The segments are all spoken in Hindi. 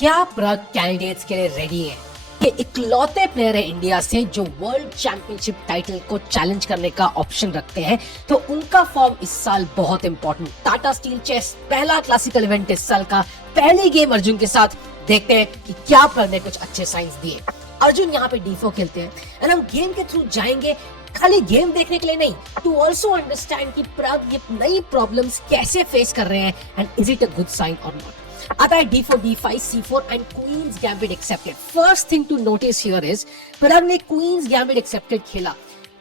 क्या प्रग कैंडिडेट्स के लिए रेडी है? ये इकलौते प्लेयर है इंडिया से जो वर्ल्ड चैंपियनशिप टाइटल को चैलेंज करने का ऑप्शन रखते हैं, तो उनका फॉर्म इस साल बहुत इंपॉर्टेंट। टाटा स्टील चेस पहला क्लासिकल इवेंट इस साल का, पहली गेम अर्जुन के साथ। देखते हैं कि क्या प्रग ने कुछ अच्छे साइंस दिए। अर्जुन यहाँ पे D4 खेलते हैं एंड हम गेम के थ्रू जाएंगे, खाली गेम देखने के लिए नहीं, टू ऑल्सो अंडरस्टैंड कि प्रग ये नई प्रॉब्लम्स कैसे फेस कर रहे हैं and is it a good sign और नॉट। आता है D4, D5, C4 and queen's gambit accepted. First thing to notice here is Prag ने क्वींस गैम्बिट एक्सेप्टेड खेला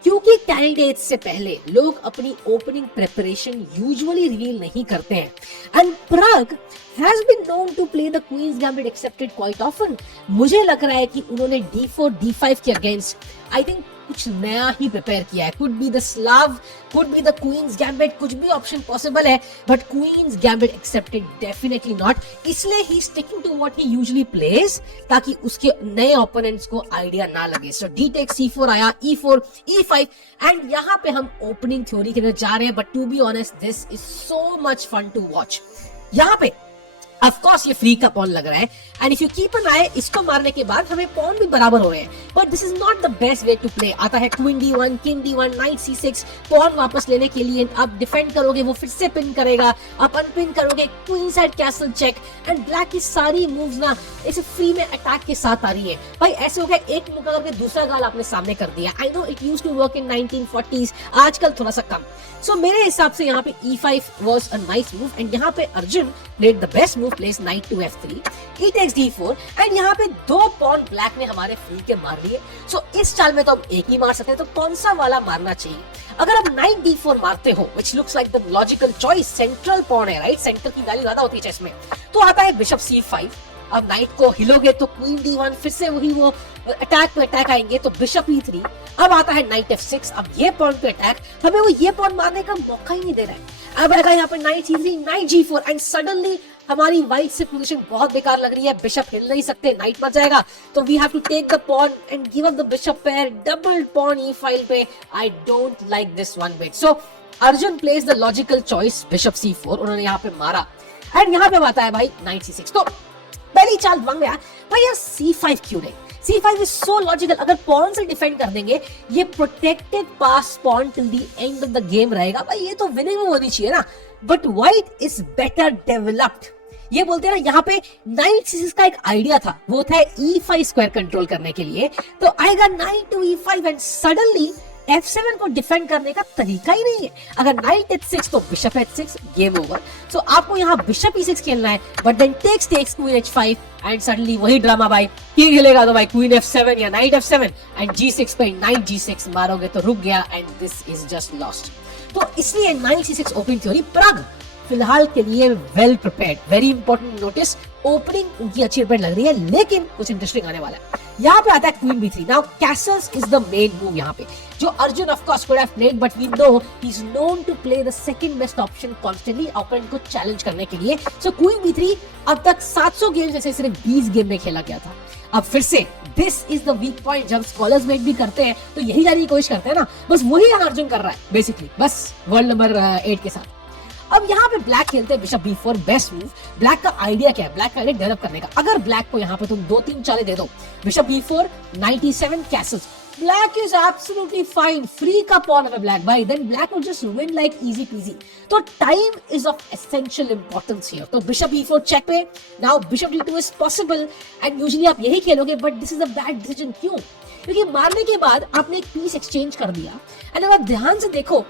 क्योंकि कैंडिडेट्स से पहले लोग अपनी ओपनिंग प्रिपरेशन यूजुअली रिवील नहीं करते हैं and प्रग has been known to play the Queen's Gambit accepted quite often. मुझे लग रहा है कि उन्होंने D4, D5 के अगेंस्ट आई थिंक कुछ नया ही प्रिपेयर किया है। Could be the Slav, could be the Queen's Gambit, कुछ भी ऑप्शन पॉसिबल है, but Queen's Gambit accepted definitely not. इसलिए he sticking to what he usually plays ताकि उसके नए ओपोनेंट्स को आइडिया ना लगे। So D takes C4 आया, E4, E5 एंड यहाँ पे हम ओपनिंग थ्योरी के लिए जा रहे हैं, but to be honest this is so much fun to watch. यहाँ पे ऑफ कोर्स ये फ्री का पॉन लग रहा है and if you keep an eye, इसको मारने के बाद हमें पॉन भी बराबर हो रहे हैं, but this is not the best way to play. आता है queen D1, king D1, night C6, pawn वापस लेने के लिए आप डिफेंड करोगे, वो फिर से पिन करेगा, आप अनपिन करोगे, queen side castle check and black की सारी मूव्स ना इसे फ्री में अटैक के साथ आ रही है। भाई ऐसे हो गया, एक मुक्का करके दूसरा गाल आपने सामने कर दिया। I know it used to work in 1940s, आजकल थोड़ा सा कम। सो मेरे हिसाब से यहाँ पे E5 was a nice move and यहाँ पे Arjun played the best move, plays knight to F3, he takes D4 and यहाँ पे दो पॉन ब्लैक ने हमारे फ्री के मार लिए। सो इस चाल में तो हम एक ही मार सकते हैं, तो कौन सा वाला मारना चाहिए? अगर आप नाइट D4 मारते हो, which looks like the logical choice, central pawn है, राइट? सेंटर की वैल्यू ज्यादा होती है चेस में। तो आता है बिशप C5, अब नाइट को हिलोगे तो क्वीन D1, फिर से वही वो अटैक पे अटैक आएंगे, तो बिशप E3। अब आता है नाइट F6, अब ये पॉन पे अटैक, हमें वो ये पॉन मारने का मौका ही नहीं दे रहा है। अब आएगा यहाँ पे night C3, night G4 and suddenly हमारी व्हाइट से पोजीशन बहुत बेकार लग रही है, बिशप हिल नहीं सकते, नाइट मर जाएगा, तो we have to take the pawn and give up the bishop pair, double pawn E5 पे। I don't like this one bit. So Arjun place the logical choice bishop C4, उन्होंने यहाँ पे मारा एंड यहाँ पे आता है भाई नाइट C6। तो पहली चाल बन गया भाई, यार C5 क्यों नहीं? C5 इज सो लॉजिकल, अगर पॉन से डिफेंड कर देंगे, ये protected passed pawn till the end of the game रहेगा भाई, ये तो विनिंग होनी चाहिए ना। But white is better developed, ये बोलते हैं ना, यहाँ पे नाइट C6 का एक आइडिया था, वो था E5 स्क्वायर कंट्रोल करने के लिए, तो आएगा night to E5 and suddenly F7 को डिफेंड करने का तरीका ही नहीं है। अगर नाइट H6 तो बिशप H6, गेम ओवर। सो आपको यहाँ बिशप E6 खेलना है, but then takes queen H5 and suddenly वही ड्रामा भाई, किंग हिलेगा तो भाई क्वीन F7 या नाइट F7 एंड G6 पे नाइट G6 मारोगे तो रुक गया and this is just lost. तो इसलिए नाइट C6 ओपनिंग थ्योरी प्रग फिलहाल के लिए well prepared. Very important notice, opening उनकी अच्छी प्रिपेयर्ड लग रही है, लेकिन कुछ इंटरेस्टिंग आने वाला है। यहाँ पे आता है queen B3। Now castles is the main move यहाँ पे, जो Arjun of course could have played, but we know he is known to play the second best option constantly opponent को चैलेंज करने के लिए। सो क्वीन B3 अब तक 700 गेम जैसे सिर्फ 20 गेम में खेला गया था। अब फिर से this is the weak point, जब स्कॉलर्स मेट भी करते हैं तो यही जाने की कोशिश करते हैं ना, बस वही अर्जुन कर रहा है बेसिकली, बस वर्ल्ड नंबर 8 के साथ। अब यहाँ पे ब्लैक खेलते हैं bishop B4, best move. Black का आइडिया क्या है? ब्लैक का आइडिया डेवलप करने का। अगर ब्लैक को यहाँ पे तुम 2-3 चालें दे दो, bishop B4, knight E7, castles, black is absolutely fine, free का पॉन है ब्लैक भाई, then black will just win like easy peasy. तो time is of essential importance here. तो बिशप E4 चेक पे, now bishop D2 is possible and usually आप यही खेलोगे, but this is a bad decision. क्यों? क्योंकि मारने के बाद आपने एक पीस एक्सचेंज कर दिया एंड अगर ध्यान से देखो,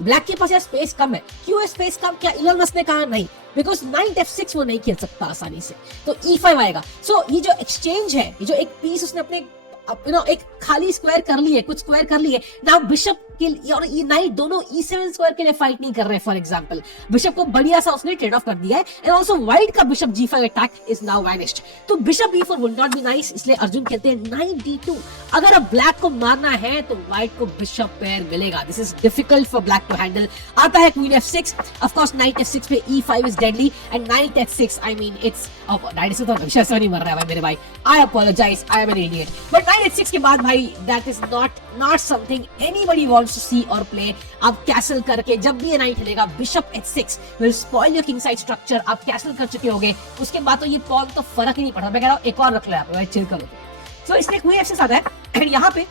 ब्लैक के पास यार स्पेस कम है। क्यों है स्पेस कम? क्या इलोन मस्क ने कहा? नहीं, बिकॉज नाइट F6 वो नहीं खेल सकता आसानी से, तो E5 आएगा। सो ये जो एक्सचेंज है, ये जो एक पीस उसने अपने एक खाली स्क्वायर कर लिए, कुछ स्क्वायर कर लिए, नाउ बिशप के और ये नाइट दोनों E7 स्क्वायर के लिए फाइट नहीं कर रहे हैं। फॉर एग्जांपल बिशप को बढ़िया सा उसने ट्रेड ऑफ कर दिया है एंड आल्सो व्हाइट का bishop G5 attack is now vanished. तो bishop E4 would not be nice, इसलिए अर्जुन कहते हैं नाइट D2। अगर अब ब्लैक को मारना है तो व्हाइट को बिशप पेयर मिलेगा, this is difficult for black to handle. आता है queen F6, of course night F6 पे E5 is deadly and night H6, I mean it's night से तो हमेशा से नहीं मर रहा है भाई मेरे भाई, I apologise, I am an idiot, but knight h6 के बाद भाई that is not something anybody wants to see और प्ले। आप कैसल करके जब भी ये नाइट हिलेगा, bishop h6 will spoil your king side structure. आप कैसल कर चुके होगे, उसके बाद तो ये पॉन तो फर्क ही नहीं पड़ता। मैं कह रहा हूँ एक और रख लो यहाँ पे भाई, चिल करो। सो इसलिए क्वीन f6 आता है एंड यहाँ पे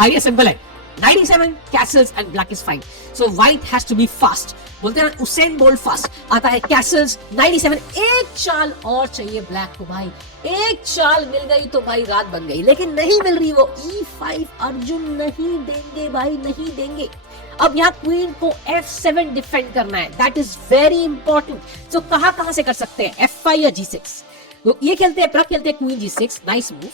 आइडिया सिंपल है, 97 castles and black is fine. So white has to be fast. बोलते हैं उसेन बोल्ट फास्ट। आता है castles 97, एक चाल और चाहिए ब्लैक को भाई। एक चाल मिल गई तो भाई रात बन गई, लेकिन नहीं मिल रही वो E5। अर्जुन नहीं देंगे भाई, नहीं देंगे। अब यहाँ क्वीन को F7 डिफेंड करना है, दैट इज वेरी इंपॉर्टेंट। तो कहां से कर सकते हैं, F5 या G6। तो ये खेलते हैं, प्रग खेलते हैं queen G6, nice move.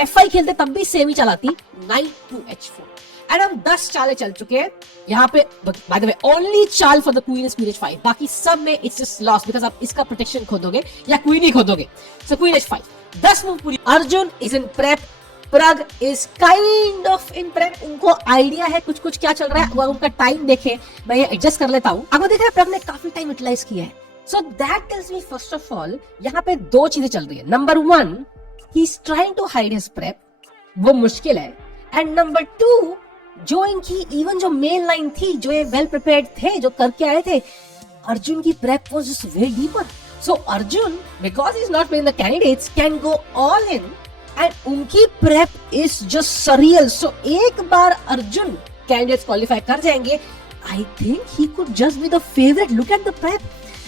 F5 खेलते तब भी सेम ही चलाती, नाइट टू H4। एंड हम 10 चालें चल चुके हैं यहाँ पे। बाय द वे ओनली चाल for the queen is queen h5, बाकी सब में इट्स जस्ट लॉस्ट बिकॉज़ आप इसका प्रोटेक्शन खोदोगे या क्वीन ही खोदोगे। सो क्वीन h5, 10 मूव पूरी। Arjun is in prep, Prag is kind of in prep. उनको आइडिया है कुछ कुछ क्या चल रहा है, वो उनका टाइम देखे, मैं ये एडजस्ट कर लेता हूँ। आपको देख रहे हैं प्रग ने काफी टाइम यूटिलाइज किया है। So that tells me first of all यहाँ पे दो चीजें चल रही है। Number 1, he is trying to hide his prep, वो मुश्किल है। एंड नंबर 2, जो इनकी इवन जो मेन लाइन थी, जो ये वेल प्रिपेयर्ड थे, जो करके आए थे, अर्जुन की prep was just very deeper. So Arjun because he is not playing the candidates can go all in and उनकी प्रेप इज जस्ट सरियल। सो एक बार अर्जुन कैंडिडेट्स क्वालिफाई कर जाएंगे, I think he could just be the favourite. Look at the prep.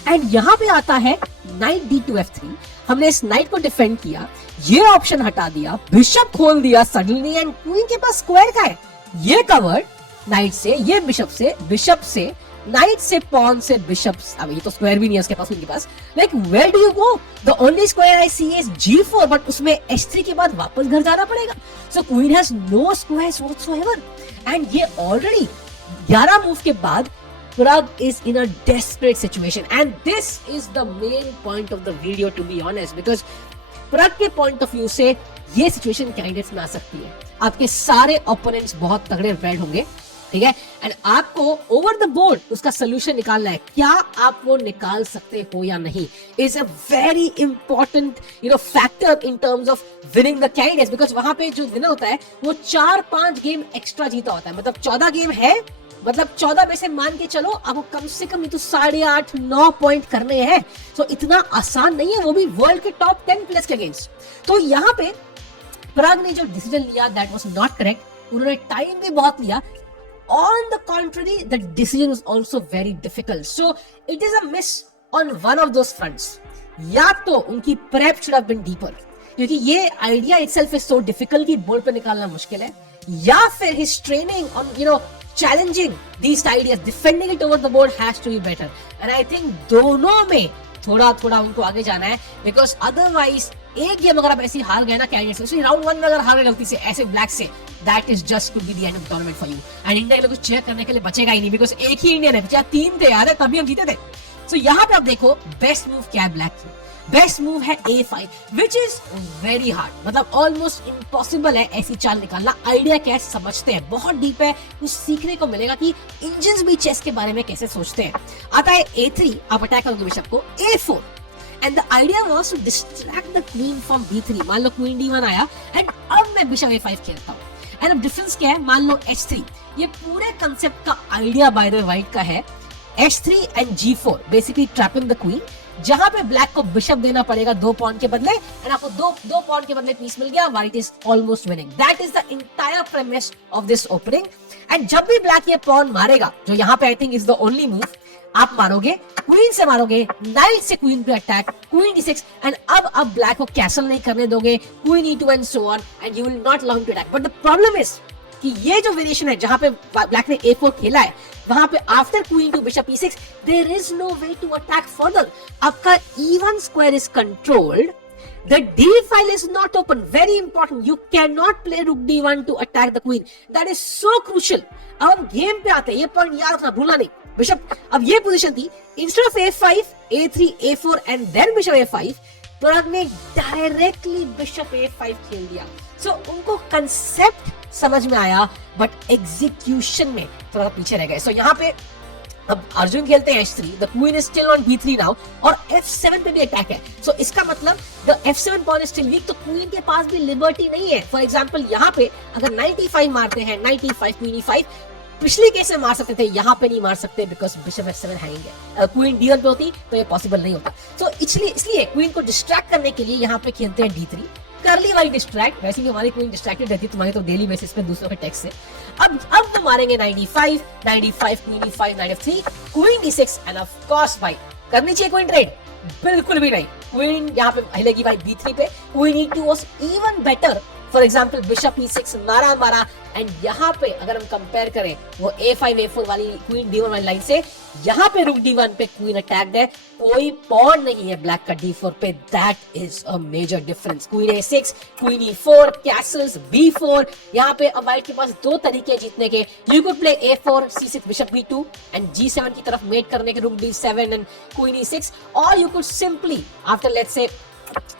And यहाँ पे आता है नाइट D2 F3। हमने इस नाइट को डिफेंड किया, ये ऑप्शन हटा दिया, बिशप खोल दिया सडनली, एंड क्वीन के पास स्क्वायर का है। ये कवर्ड नाइट से, ये बिशप से, नाइट से पॉन से बिशप। अब ये तो स्क्वायर भी नहीं है उसके पास, उनके पास। Like where do you go? The only square I see is G4, but उसमें H3 के बाद वापस घर जाना पड़ेगा। So queen has no squares whatsoever. And ये ऑलरेडी 11 मूव के बाद Prag is in a desperate situation, and this is the main point of the video, to be honest, because Prag के point of view से ये situation कैंडिडेट्स में आ सकती है। आपके सारे ओपोनेंट्स बहुत तगड़े रेड होंगे, ठीक है, एंड आपको ओवर द बोर्ड उसका सोल्यूशन निकालना है। क्या आप वो निकाल सकते हो या नहीं is a very important factor in terms of winning the candidates, because वहां पे जो विनर होता है वो 4-5 गेम एक्स्ट्रा जीता होता है। मतलब 14 गेम है, मतलब 14 में से मान के चलो आपको कम से कम तो 8.5-9 पॉइंट करने हैं। तो इतना आसान नहीं है, वो भी वर्ल्ड के टॉप 10 प्लेयर्स के अगेंस्ट। तो यहाँ पे प्राग ने जो डिसीजन लिया दैट वाज नॉट करेक्ट। उन्होंने टाइम भी बहुत लिया। On the contrary the decision was also very difficult. So it is a miss on one of those fronts. या तो उनकी prep should have been deeper, क्योंकि ये idea itself is so difficult कि बोर्ड पे निकालना मुश्किल है, या फिर his training on challenging these ideas, defending it over the board has to be better. And I think दोनों में थोड़ा उनको आगे जाना है, because otherwise एक गेम अगर आप ऐसे हार गए ना कैंडिडेट्स, राउंड 1 में अगर हार गए गलती से ऐसे ब्लैक से, that is just could be the end of the tournament for you. And India के लिए कुछ चेयर करने के लिए बचेगा ही नहीं, because एक ही इंडियन है, 3 थे यार, तभी हम जीते थे। So यहाँ पे आप देखो बेस्ट मूव क्या है ब्लैक की। बेस्ट मूव है A5, which is very hard, मतलब ऑलमोस्ट इम्पॉसिबल है ऐसी चाल निकालना। आइडिया क्या है समझते हैं, बहुत डीप है, कुछ सीखने को मिलेगा कि इंजन्स भी चेस के बारे में कैसे सोचते हैं। आता है A3, आप अटैक करोगे बिशप को, A4, and the idea was to distract the queen from B3। मान लो क्वीन D1 आया एंड अब मैं बिशप A5 खेलता हूँ, एंड अब डिफरेंस क्या है, मान लो H3। ये पूरे कंसेप्ट का आइडिया बाय द वाइट का है, H3 and G4 basically trapping the queen, जहां पे ब्लैक को बिशप देना पड़ेगा 2 पॉन के बदले, एंड आपको दो पॉन के बदले पीस मिल गया, white is almost winning. That is the entire premise of this opening. And जब भी ब्लैक ये पॉन मारेगा, जो यहाँ पे I think is the only move, आप मारोगे क्वीन से, मारोगे नाइट से क्वीन पे अटैक, क्वीन D6, एंड अब ब्लैक को कैसल नहीं करने दोगे, queen E2 and so on, and you will not allow him to attack. But the problem is कि ये जो वेरिएशन है जहां पे ब्लैक ने A4 खेला है, वहां पे after queen to bishop E6 there is no way to attack further. आपका E1 square is controlled, the D file is not open, very important, you cannot play rook D1 to attack the queen, that is so crucial। अब हम गेम पे आते हैं, ये पॉइंट याद रखना, भूलना नहीं। बिशप, अब ये पोजीशन थी, instead of A5, A3, A4 and then bishop A5, Pragg ने डायरेक्टली बिशप A5 खेल दिया। सो उनको कंसेप्ट समझ में आया, बट एग्जीक्यूशन में थोड़ा पीछे रह गए। सो यहाँ पे अब अर्जुन खेलते हैं h3, the queen is still on b3 now, और f7 पे भी अटैक है। सो इसका मतलब the f7 pawn is still weak, तो क्वीन के पास भी लिबर्टी नहीं है। फॉर एग्जांपल यहाँ पे अगर 95 मारते हैं, 95 क्वीन e5, पिछले केस में मार सकते थे, यहाँ पे नहीं मार सकते बिकॉज बिशप f7 हैंग है। क्वीन d1 पे होती तो ये पॉसिबल नहीं होता। तो इसलिए क्वीन को डिस्ट्रैक्ट करने के लिए यहाँ पे खेलते हैं d3, करली वाली डिस्ट्रैक्ट। वैसे भी हमारी क्वीन डिस्ट्रैक्टेड रहती है तुम्हारी तो डेली बेसिस पे दूसरों के टेक्स्ट से। अब वो मारेंगे 95 queen e5, night f3, queen d6, end of course भाई करनी चाहिए क्वीन ट्रेड, बिल्कुल भी नहीं। क्वीन यहाँ पे हिलेगी भाई b3 पे, queen e2 was even better. For example bishop e6 मारा, एंड यहाँ पे अगर हम कंपेयर करें वो a5 a4 वाली क्वीन d1 वाली लाइन से, यहाँ पे रुक d1 पे क्वीन अटैक्ड है, कोई पॉन नहीं है ब्लैक का d4 पे। That is a major difference. Queen a6, queen e4, castles b4। यहाँ पे अब व्हाइट के पास दो तरीके जीतने के। You could play a4 c6 bishop b2 and g7 की तरफ मेट करने के, रुक d7 एंड क्वीन e6, और you could simply after let's say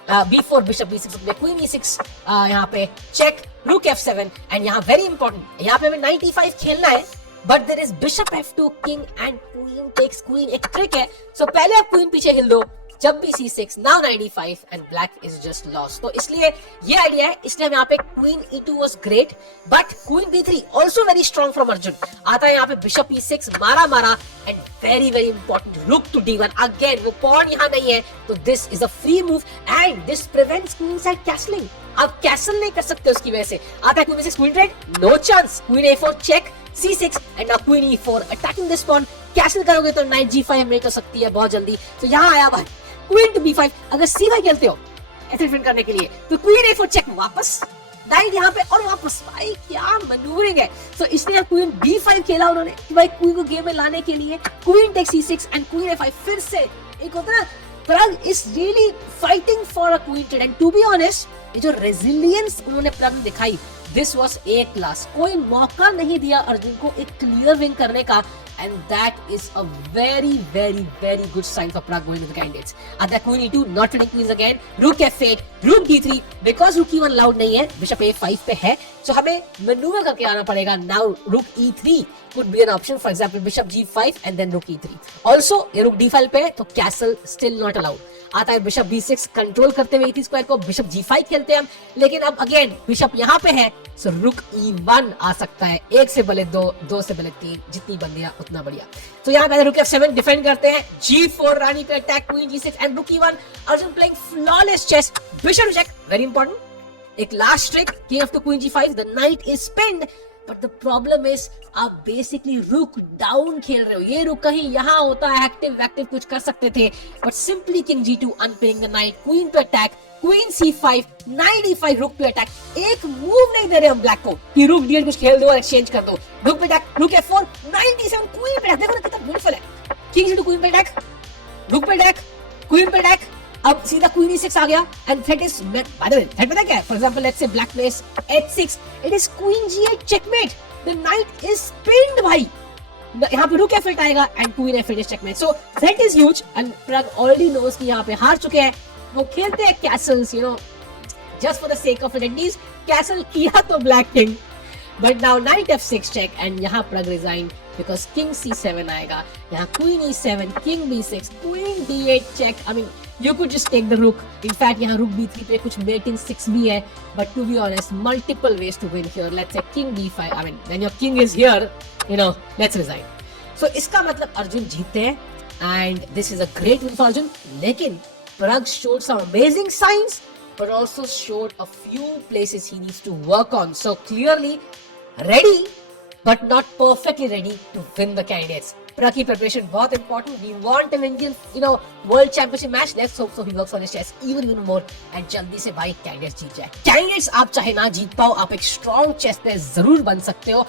b4 bishop b6 queen e6, यहाँ पे चेक, रुक f7, एंड यहाँ वेरी इंपॉर्टेंट, यहाँ पे हमें 95 खेलना है, but there is bishop f2 king and queen takes queen. एक ट्रिक है, सो पहले आप क्वीन पीछे हिल दो, जब भी c6, now 95 and black is just lost. तो इसलिए ये आइडिया है, इसलिए हम यहाँ पे queen e2 was great, but queen b3 also very strong from Arjun. आता है यहाँ पे बिशप e6 मारा, and very very important, rook to d1 again. वो पॉन यहाँ नहीं है, तो this is a free move and this prevents queen side castling. आप कैसल नहीं कर सकते उसकी वजह से। आता है queen e6 queen trade, no chance, queen a4 check, c6 and now queen e4 attacking this pawn. Castle करोगे तो नाइट g5 मेट हो सकती है बहुत जल्दी। तो यहाँ आया भाई क्वीन टू b5, अगर c5 खेलते हो ऐसे डिफेंड करने के लिए, तो क्वीन a4 चेक, वापस नाइट यहाँ पे और वापस। भाई क्या मैन्यूवरिंग है। सो इसलिए क्वीन b5 खेला उन्होंने कि भाई क्वीन को गेम में लाने के लिए, queen take c6 and queen a5। फिर से एक होता है Pragg is really fighting for a queen trade, and to be honest ये जो रेजिलियंस उन्होंने प्रग में दिखाई, दिस वाज ए क्लास। कोई मौका नहीं दिया अर्जुन को एक क्लियर विन करने का, and that is a very very very good sign for Prag going to the candidates. At the queen e2, not winning queens again, rook f8, rook d3, because rook e1 allowed नहीं है, bishop a5 पे है, so हमें maneuver करके आना पड़ेगा। Now rook e3 could be an option, for example bishop g5 and then rook e3. Also ये rook d5 पे है, तो castle still not allowed. आता है बिशप b6 कंट्रोल करते हुए e3 स्क्वायर को, बिशप g5 खेलते हैं हम, लेकिन अब अगेन बिशप यहाँ पे है, सो रुक e1 आ सकता है। एक से भले दो, दो से भले तीन, जितनी बंदियां उतना बढ़िया। तो यहाँ पे रुक f7 डिफेंड करते हैं, g4 रानी पे attack, queen g6 and rook e1। Arjun playing flawless chess, bishop check, very important. एक last trick, king of the queen g5, the knight is pinned, but the problem is आप बेसिकली रुक डाउन खेल रहे हो। ये रुक कहीं यहाँ होता है, एक्टिव कुछ कर सकते थे, but simply king g2 unpinning the knight, queen to attack, queen c5, knight e5, rook पे अटैक। एक मूव नहीं दे रहे हम ब्लैक को कि रुक d8 कुछ खेल दो और एक्सचेंज कर दो। रुक पे अटैक, रुक f4, नाइट e7, क्वीन पे अटैक। देखो ना कितना ब्यूटीफुल है। किंग g2 क्वीन पे अटैक, रुक पे अटैक, क्वीन पे अटैक, अब सीधा क्वीन e6 आ गया, and threat is, by the way threat पता क्या है? For example let's say black plays h6, it is queen g8 checkmate, the knight is pinned भाई। यहाँ पे रुक f8 आएगा and queen f8 is checkmate. So threat is huge and Pragg already knows कि यहाँ पे हार चुके हैं। वो खेलते हैं castles, you know, just for the sake of it. At least castle किया तो black king, but now knight f6 check, and यहाँ Pragg resign because king c7 आएगा, यहाँ queen e7, king b6, queen d8 check. I mean you could just take the rook. In fact, यहाँ rook b3 पे कुछ mate in 6 भी है, but to be honest, multiple ways to win here. Let's say king d5. I mean, when your king is here, you know, let's resign. So इसका मतलब अर्जुन जीतते हैं, and this is a great win for Arjun. लेकिन Prag showed some amazing signs, but also showed a few places he needs to work on. So clearly ready, but not perfectly ready to win the candidates. Prag की preparation बहुत important. We want an Indian, you know, world championship match. Let's hope so he works on his chess even more. And जल्दी से भाई candidates जीत जाए। Candidates आप चाहे ना जीत पाओ, आप एक strong chess player जरूर बन सकते हो।